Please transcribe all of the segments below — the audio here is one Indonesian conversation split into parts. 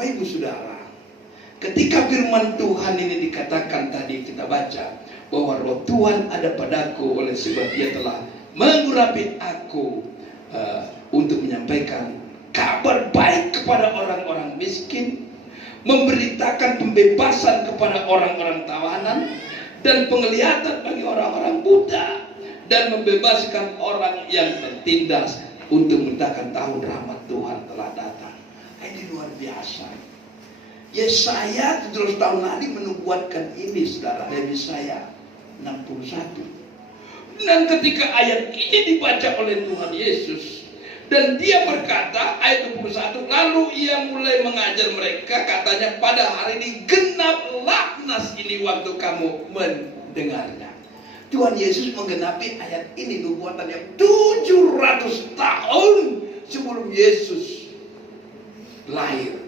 Bapak Ibu Saudara, ketika firman Tuhan ini dikatakan tadi kita baca bahwa roh Tuhan ada padaku oleh sebab Dia telah mengurapi aku untuk menyampaikan kabar baik kepada orang-orang miskin, memberitakan pembebasan kepada orang-orang tawanan, dan penglihatan bagi orang-orang buta, dan membebaskan orang yang tertindas, untuk memberitakan tahun rahmat Tuhan telah datang. Ini luar biasa. Yesaya 700 tahun lalu menubuatkan ini, saudara, dari Yesaya 61. Dan ketika ayat ini dibaca oleh Tuhan Yesus, dan Dia berkata, ayat 21, lalu Ia mulai mengajar mereka, katanya, pada hari ini genaplah nas ini waktu kamu mendengarnya. Tuhan Yesus menggenapi ayat ini, nubuatan yang 700 tahun sebelum Yesus lahir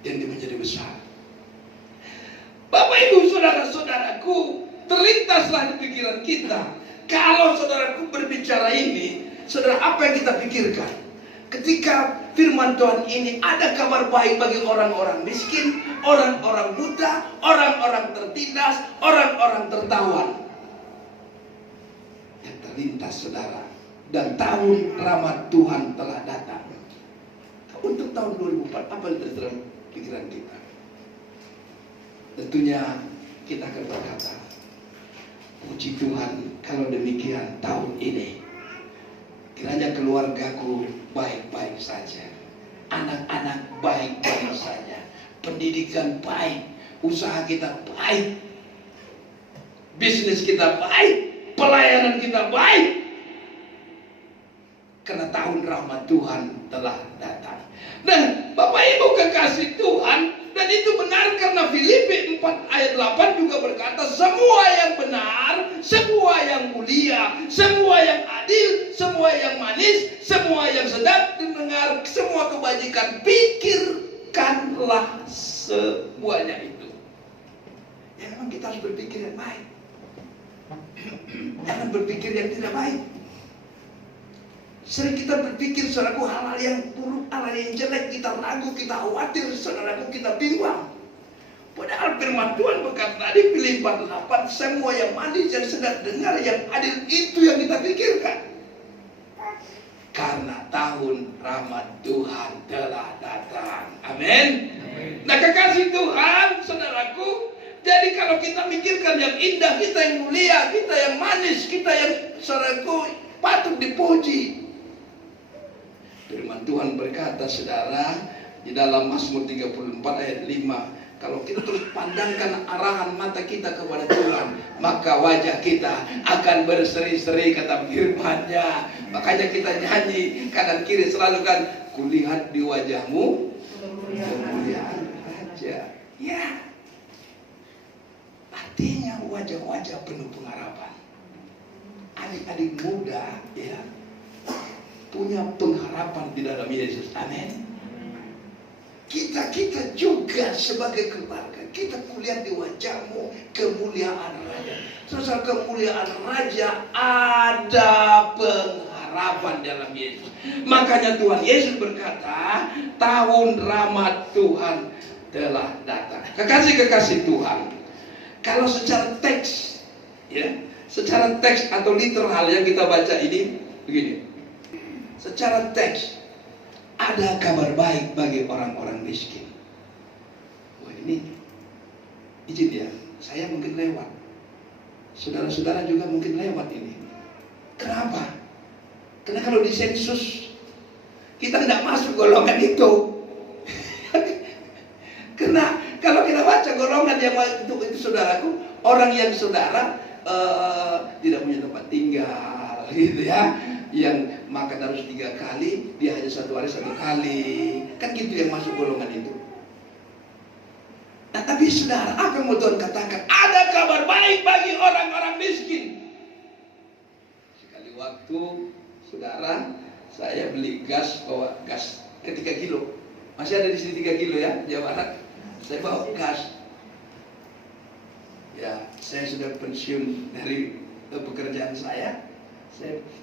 dan Dia menjadi besar. Bapak Ibu saudara-saudaraku, terlintaslah di pikiran kita, kalau saudaraku berbicara ini, saudara, apa yang kita pikirkan? Ketika firman Tuhan ini ada kabar baik bagi orang-orang miskin, orang-orang buta, orang-orang tertindas, orang-orang tertawan. Yang terlintas, saudara, dan tahun rahmat Tuhan telah datang. Untuk tahun 2004, apa yang terjadi dalam pikiran kita? Tentunya kita akan berkata, puji Tuhan, kalau demikian tahun ini kiranya keluargaku baik-baik saja, anak-anak baik-baik saja, pendidikan baik, usaha kita baik, bisnis kita baik, pelayanan kita baik, karena tahun rahmat Tuhan telah datang. Dan Bapak Ibu kekasih Tuhan, dan itu benar karena Filipi 4 ayat 8 juga berkata, semua yang benar, semua yang mulia, semua yang adil, semua yang manis, semua yang sedap didengar, semua kebajikan, pikirkanlah semuanya itu. Ya, memang kita harus berpikir yang baik, jangan berpikir yang tidak baik. Sering kita berpikir, saudaraku, hal-hal yang buruk, hal-hal yang jelek, kita ragu, kita khawatir, saudaraku, kita bimbang. Padahal firman Tuhan berkata tadi, Filipi 4:8, semua yang manis, yang sedap dengar, yang adil, itu yang kita pikirkan. Karena tahun rahmat Tuhan telah datang. Amin. Nah, kekasih Tuhan, saudaraku, jadi kalau kita mikirkan yang indah, kita yang mulia, kita yang manis, kita yang, saudaraku, patut dipuji. Firman Tuhan berkata, saudara, di dalam Mazmur 34 ayat 5, kalau kita terus pandangkan arahan mata kita kepada Tuhan, maka wajah kita akan berseri-seri, kata firman-Nya. Makanya kita nyanyi kanan kiri selalu kan, kulihat di wajahmu kemuliaan raja. Ya, artinya wajah-wajah penuh pengharapan. Adik-adik muda, ya, punya pengharapan di dalam Yesus. Amin. Kita juga sebagai keluarga, kita kulihat di wajahmu kemuliaan raja. Sesuai kemuliaan raja ada pengharapan dalam Yesus. Makanya Tuhan Yesus berkata, tahun rahmat Tuhan telah datang. Kekasih-kekasih Tuhan, kalau secara teks, ya, secara teks atau literal yang kita baca ini begini. Secara teks, ada kabar baik bagi orang-orang miskin. Wah, ini izin ya, saya mungkin lewat, saudara-saudara juga mungkin lewat ini. Kenapa? Karena kalau di sensus kita tidak masuk golongan itu. Karena kalau kita baca golongan yang itu saudaraku, orang yang saudara tidak punya tempat tinggal, gitu ya, yang makan harus 3 kali, dia hanya 1 hari 1 kali, kan gitu yang masuk golongan itu. Nah, tapi saudara, apa yang mau Tuhan katakan? Ada kabar baik bagi orang-orang miskin. Sekali waktu, saudara, saya beli gas, bawa gas ke 3 kilo. Masih ada di sini 3 kilo ya, Jawa Barat. Saya bawa gas. Ya, saya sudah pensiun dari pekerjaan saya.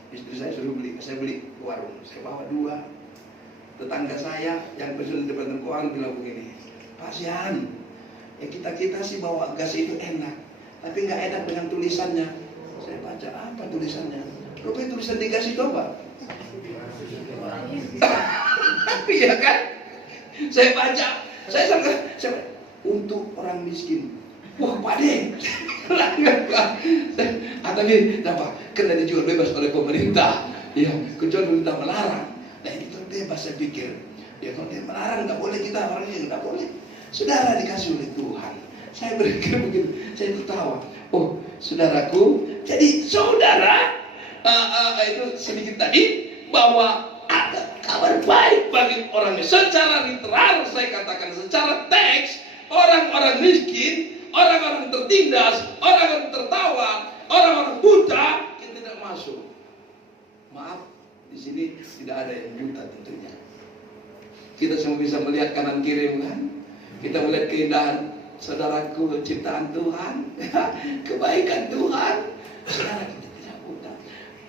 Istri saya suruh beli, saya beli ke warung, saya bawa 2. Tetangga saya yang berjualan di depan keuangan bilang begini, Pak Sian, ya kita sih bawa gas itu enak, tapi nggak enak dengan tulisannya. Saya baca, apa tulisannya? Rupanya tulisan di gas itu apa? Iya kan? Saya baca, saya sangka untuk orang miskin. Wah, Pak De. Tapi apa? Kena dijual bebas oleh pemerintah. Ya, kecuali pemerintah melarang. Nah, itu bebas saya pikir. Ya, kalau dia melarang nggak boleh, kita orangnya nggak boleh. Saudara dikasih oleh Tuhan. Saya berpikir begitu, saya tertawa. Oh, saudaraku, jadi saudara itu sedikit tadi bahwa ada kabar baik bagi orang miskin. Secara literal saya katakan, secara teks, orang-orang miskin, orang-orang tertindas, orang-orang tertawa, orang-orang buta yang tidak masuk. Maaf, di sini tidak ada yang buta tentunya. Kita semua bisa melihat kanan kiri, bukan? Kita melihat keindahan saudaraku, ciptaan Tuhan, kebaikan Tuhan. Saudara, kita tidak buta.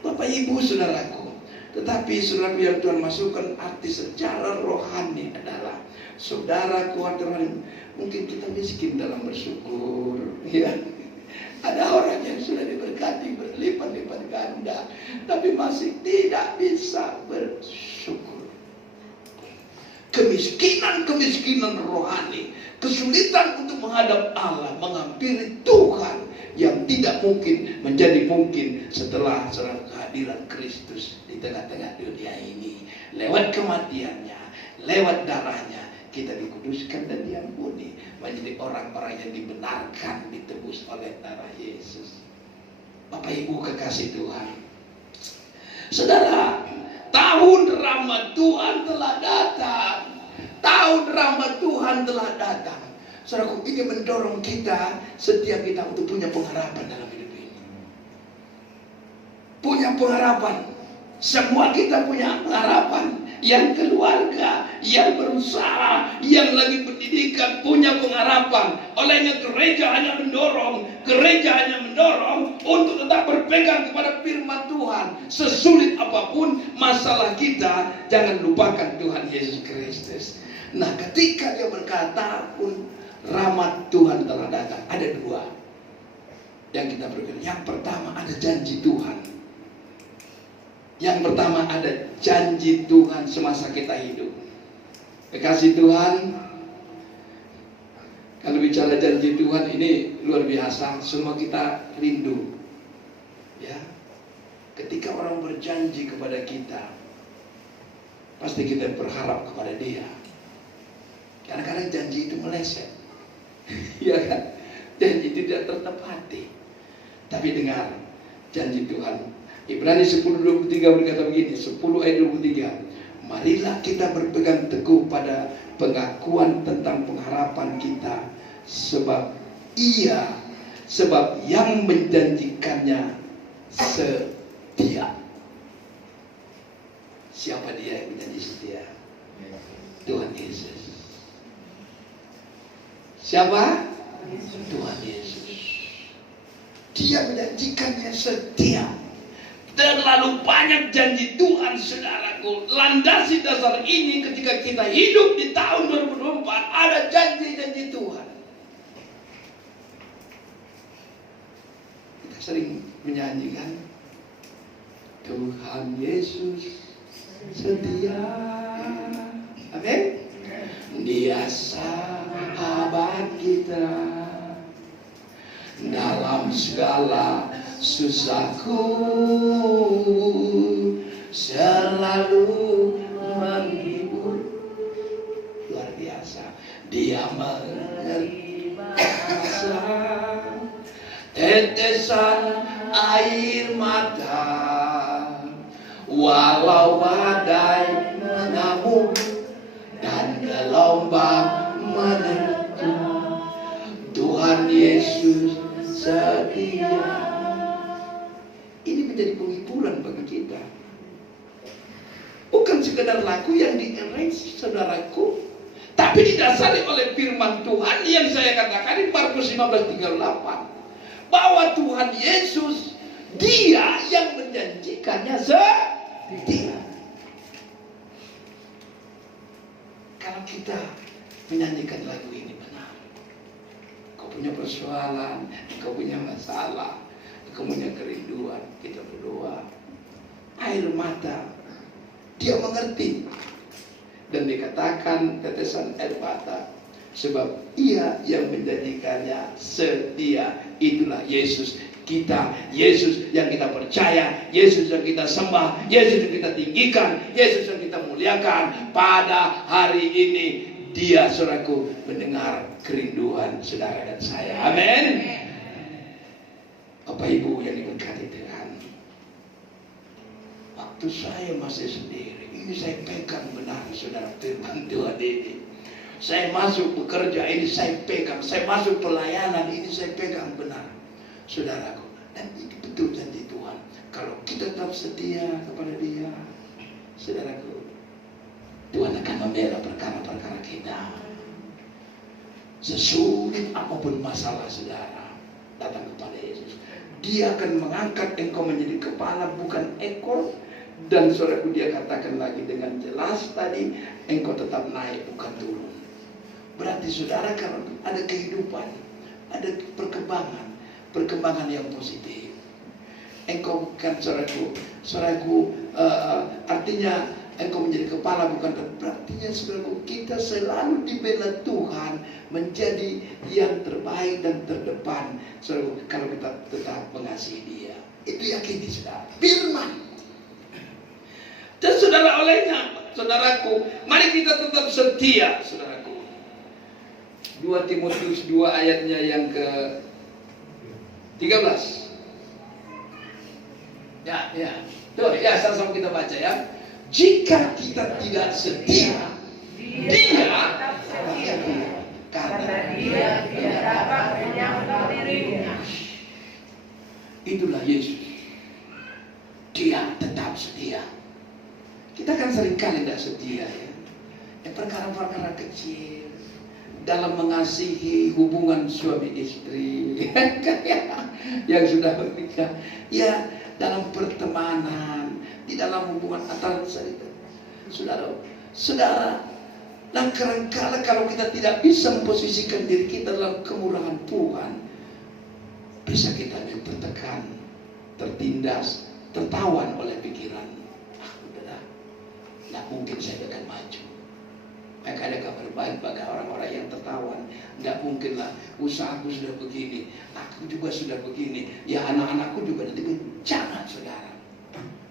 Bapak Ibu saudaraku, tetapi saudaraku yang Tuhan masukkan arti secara rohani adalah saudara kuat rohani. Mungkin kita miskin dalam bersyukur, ya. Ada orang yang sudah diberkati berlipat-lipat ganda, tapi masih tidak bisa bersyukur. Kemiskinan rohani, kesulitan untuk menghadap Allah, menghampiri Tuhan yang tidak mungkin menjadi mungkin setelah kehadiran Kristus di tengah-tengah dunia ini. Lewat kematiannya, lewat darahnya, kita dikuduskan dan diampuni, menjadi orang-orang yang dibenarkan, ditebus oleh darah Yesus. Bapak Ibu kekasih Tuhan, saudara, tahun rahmat Tuhan telah datang. Tahun rahmat Tuhan telah datang. Saudaraku, ini mendorong kita, setiap kita untuk punya pengharapan dalam hidup ini. Punya pengharapan. Semua kita punya pengharapan. Yang keluarga, yang berusaha, yang lagi pendidikan punya pengharapan. Olehnya gereja hanya mendorong untuk tetap berpegang kepada firman Tuhan. Sesulit apapun masalah kita, jangan lupakan Tuhan Yesus Kristus. Nah, ketika dia berkata pun rahmat Tuhan telah datang, ada dua yang kita berpikir. Yang pertama ada janji Tuhan. Yang pertama ada janji Tuhan semasa kita hidup. Kekasih Tuhan, kalau bicara janji Tuhan ini luar biasa, semua kita rindu. Ya, ketika orang berjanji kepada kita, pasti kita berharap kepada Dia. Kadang-kadang janji itu meleset, ya kan? Janji tidak tertepati. Tapi dengar janji Tuhan. Ibrani 10:23 berkata begini, 10 ayat 23. Marilah kita berpegang teguh pada pengakuan tentang pengharapan kita, sebab yang menjanjikannya setia. Siapa Dia yang menjanji setia? Tuhan Yesus. Siapa? Tuhan Yesus. Dia menjanjikannya setia. Terlalu banyak janji Tuhan, saudaraku. Landasi dasar ini ketika kita hidup di tahun 2024, ada janji-janji Tuhan. Kita sering menyanyikan Tuhan Yesus setia. Amin. Dia sahabat kita dalam segala susahku, selalu menghibur. Luar biasa. Dia mengerti bahasa tetesan air mata, walau badai mengamuk dan gelombang menerjang, Tuhan Yesus setia. Ini menjadi penghiburan bagi kita. Bukan sekedar lagu yang di-arrange, saudaraku, tapi didasari oleh firman Tuhan yang saya katakan di Markus 15:38, bahwa Tuhan Yesus, Dia yang menjanjikannya setia. kita menyanyikan lagu ini benar. Kau punya persoalan, kau punya masalah, kau punya kerinduan, kita berdoa. Air mata, dia mengerti. Dan dikatakan tetesan air mata, sebab ia yang menjadikannya setia. Itulah Yesus kita, Yesus yang kita percaya, Yesus yang kita sembah, Yesus yang kita tinggikan, Yesus yang kita muliakan. Pada hari ini Dia, saudaraku, mendengar kerinduan saudara dan saya. Amin. Bapak Ibu yang diberkati Tuhan, waktu saya masih sendiri, ini saya pegang benar saudara firman Tuhan ini. Saya masuk bekerja, ini saya pegang. Saya masuk pelayanan, ini saya pegang benar saudaraku. Dan itu betul janji Tuhan. Kalau kita tetap setia kepada Dia, saudaraku, Tuhan akan membela perkara-perkara kita. Sesulit apapun masalah saudara, datang kepada Yesus. Dia akan mengangkat engkau menjadi kepala, bukan ekor. Dan saudaraku, Dia katakan lagi dengan jelas tadi, engkau tetap naik, bukan turun. Berarti saudara, kalau ada kehidupan, ada perkembangan yang positif. Engkau bukan saudaraku, artinya engkau menjadi kepala, bukan. Artinya saudaraku, kita selalu dibela Tuhan menjadi yang terbaik dan terdepan, saudaraku, kalau kita tetap mengasihi Dia. Itu yakini saudara, firman. Dan saudara, olehnya saudaraku, mari kita tetap setia saudaraku. 2 Timotius 2 ayatnya yang ke 13. Ya. Tuh, ya, sama-sama kita baca ya. Jika kita tidak setia, Dia karena Dia tidak dapat menyangkal dirinya. Itulah Yesus. Dia tetap setia. Kita kan seringkali tidak setia ya. Perkara-perkara kecil dalam mengasihi hubungan suami istri yang sudah menikah, ya, dalam pertemanan, di dalam hubungan antar saudara. Dan kadang-kadang kalau kita tidak bisa memposisikan diri kita dalam kemurahan Tuhan, bisa kita tertekan, tertindas, tertawan oleh pikiran. Tidak mungkin saya akan maju. Maka ada kabar baik bagi orang-orang yang tertawan. Tidak mungkinlah, usahaku sudah begini, aku juga sudah begini, ya anak-anakku juga nanti. Jangan saudara.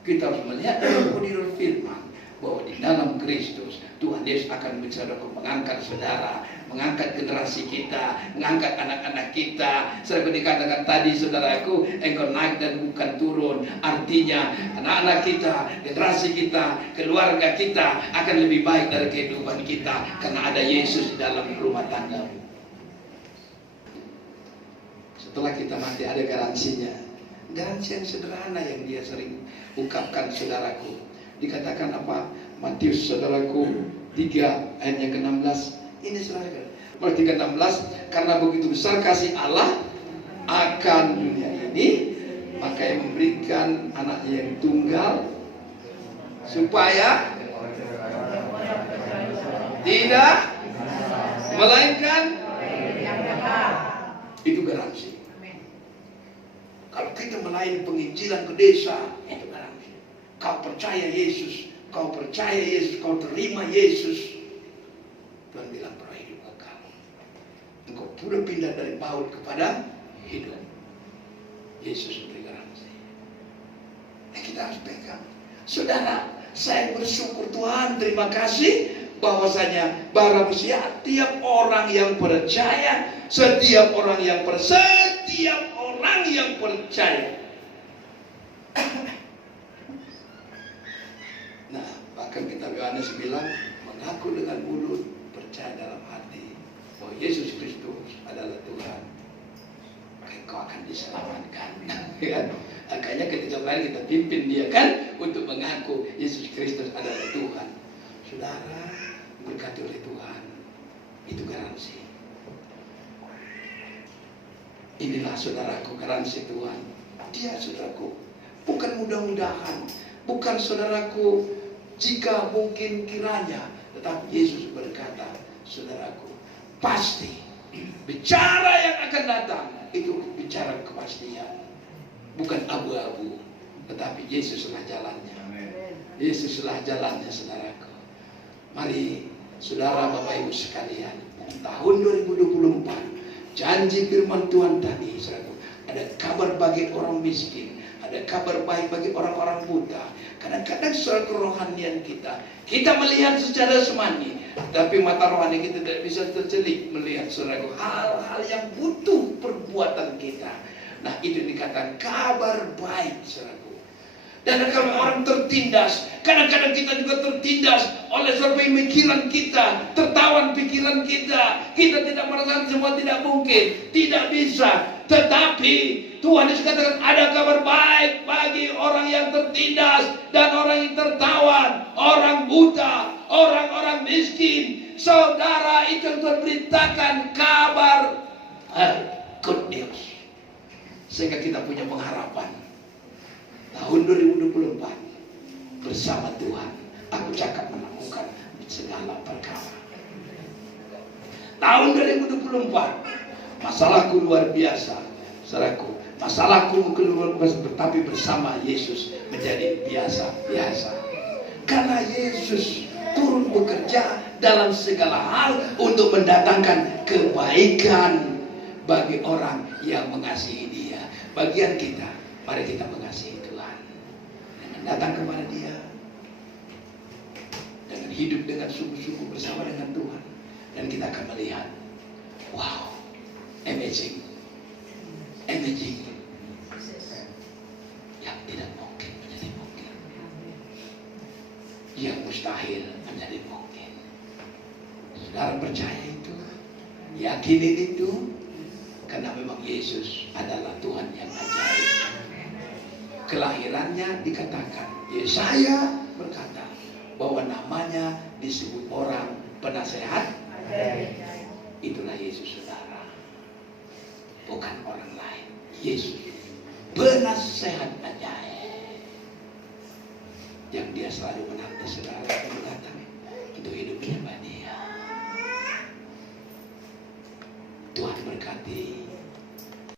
Kita harus melihat dalam koridor firman bahwa di dalam Kristus Tuhan Yesus akan bicara, mengangkat saudara, mengangkat generasi kita, mengangkat anak-anak kita. Seperti dikatakan tadi saudaraku, engkau naik dan bukan turun. Artinya anak-anak kita, generasi kita, keluarga kita akan lebih baik dari kehidupan kita, karena ada Yesus di dalam rumah tangga. Setelah kita mati ada garansinya. Garansi yang sederhana yang Dia sering ungkapkan saudaraku. Dikatakan apa? Matius saudaraku 3 ayat yang ke-16. Ini saudara, Matius 3:16, karena begitu besar kasih Allah akan dunia ini, maka yang memberikan anaknya yang tunggal, supaya tidak melainkan. Itu garansi. Kalau kita melayani penginjilan ke desa, itu garansi. Kau percaya Yesus, kau terima Yesus, Tuhan bilang peraih hidup kekal. Engkau sudah pindah dari maut kepada hidup. Yesus memberi garansi. Kita harus pegang. Saudara, saya bersyukur Tuhan, terima kasih bahwasanya barang setiap orang yang percaya, setiap orang yang percaya. Nah, bahkan kitab Yohanes bilang, mengaku dengan mulut, percaya dalam hati bahwa Yesus Kristus adalah Tuhan, maka engkau akan diselamatkan. Ya, makanya ketika lain kita pimpin dia kan untuk mengaku Yesus Kristus adalah Tuhan. Saudara, berkati oleh Tuhan, itu garansi. Inilah saudaraku, garansi Tuhan. Dia saudaraku, bukan mudah-mudahan, bukan saudaraku jika mungkin kiranya, tetapi Tetapi Yesus berkata, saudaraku, pasti bicara yang akan datang itu bicara kepastian, bukan abu-abu, tetapi Yesuslah jalannya. Yesuslah jalannya, saudaraku. Mari saudara, Bapak Ibu sekalian, tahun 2024 janji firman Tuhan tadi, saudaraku, ada kabar bagi orang miskin, ada kabar baik bagi orang-orang buta. Kadang-kadang soal kerohanian kita melihat secara semani, tapi mata rohani kita tidak bisa tercelik melihat, saudaraku, hal-hal yang butuh perbuatan kita. Nah, itu dikatakan kabar baik, saudaraku. Dan kalau orang tertindas, kadang-kadang kita juga tertindas oleh sebab pemikiran kita, tertawan pikiran kita. Kita tidak merasakan semua tidak mungkin, tidak bisa. Tetapi Tuhan Yesus katakan ada kabar baik bagi orang yang tertindas dan orang yang tertawan, orang buta, orang-orang miskin. Saudara, itu yang Tuhan beritakan kabar good news. Sehingga kita punya pengharapan. Tahun 2024 bersama Tuhan aku cakap menemukan segala perkara. Tahun 2024 masalahku luar biasa, saudaraku. Masalahku mungkin luar biasa, tetapi bersama Yesus menjadi biasa-biasa. Karena Yesus turun bekerja dalam segala hal untuk mendatangkan kebaikan bagi orang yang mengasihi Dia. Bagian kita, mari kita mengasihi Tuhan dengan datang kepada Dia, dengan hidup dengan sungguh-sungguh bersama dengan Tuhan, dan kita akan melihat, wow, amazing, yang tidak mungkin menjadi mungkin, yang mustahil menjadi mungkin. Saudara percaya itu, yakini itu, karena memang Yesus adalah Tuhan yang ajaib. Kelahirannya dikatakan, Yesaya berkata bahwa namanya disebut orang penasehat. Itulah Yesus, saudara, bukan orang lain. Yesus penasehat ajaib, yang Dia selalu menanti saudara yang datang untuk hidup pribadi. Tuhan berkati.